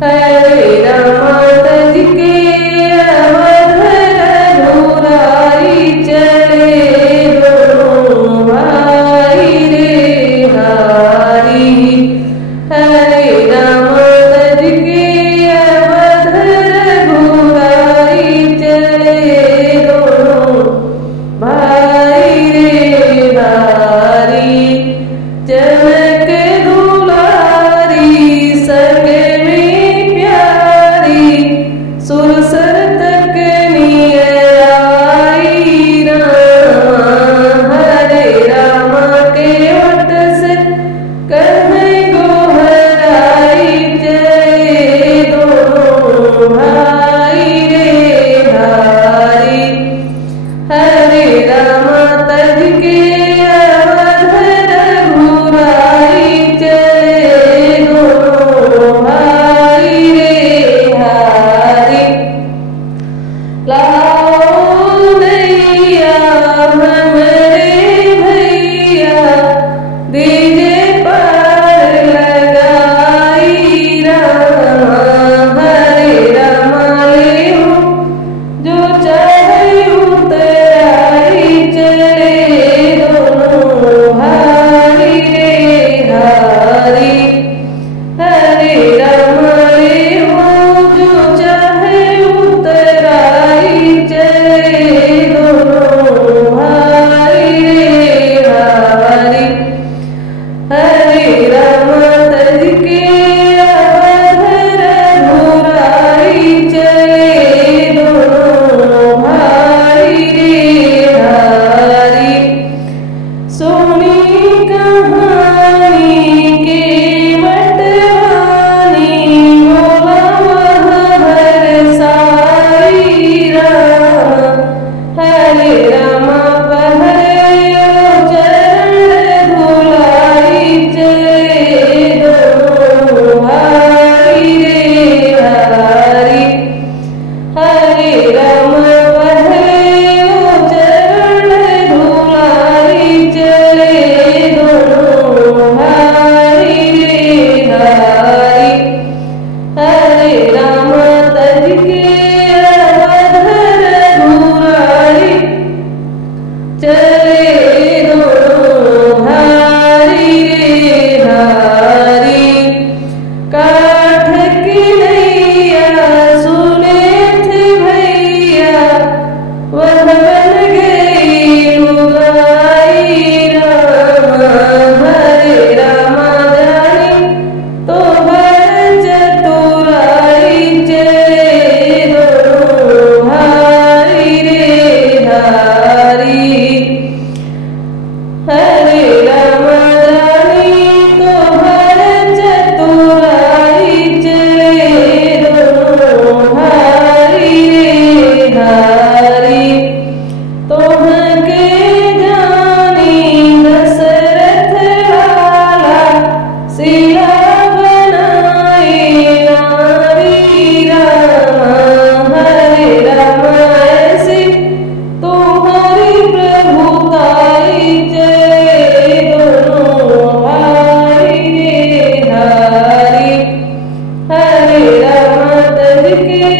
हरे राम तज के अवध रघुराई चले दोनों भाई रे हरि। हरे राम तज के अवध रघुराई चले दोनों भाई रे हरि। जनक दुलारी सके में प्यारी सुरसर तक नियर आई राम। हरे राम के वट से कहे गोहराई चले दोनों भाई रे हरि। हरे राम तज के अवध रघुराई चले दोनों भाई रे हरि। लाओ नैया हमरे भैया दीजे पार लगाई राम। हरे राम ले जो चाहे उतराई चले दोनों भाई रे हरि। हरे राम ले जो चाहे उतराई चले दोनों भाई रे हरि। हरे राम तज के अवध रघुराई चले दोनों भाई रे हरि। सोनी कहानी के बटवानी बोला वह बरसाई राम। हरे राम पहरे चरण धुलाई चले दोनों भाई रे हरि। हरे राम पहरे चरण धुलाई चले दोनों भाई रे हरि। हरे राम तज के अवध रघुराई चले दोनों भाई रे हरि। काठ की नैया सुने थे भैया वह बन गई लुगाई राम। हरे राम जानी तो बड़ चतुराई चले दोनों भाई रे हरि। हरे राम जानी तो बड़ चतुराई चले दोनों भाई रे हरि। तोहके जानी दशरथ लाला सिला बनाए नारी राम। हरे राम ऐसी तुम्हारी प्रभुताई चले दोनों भाई रे हरि। हरे राम तज के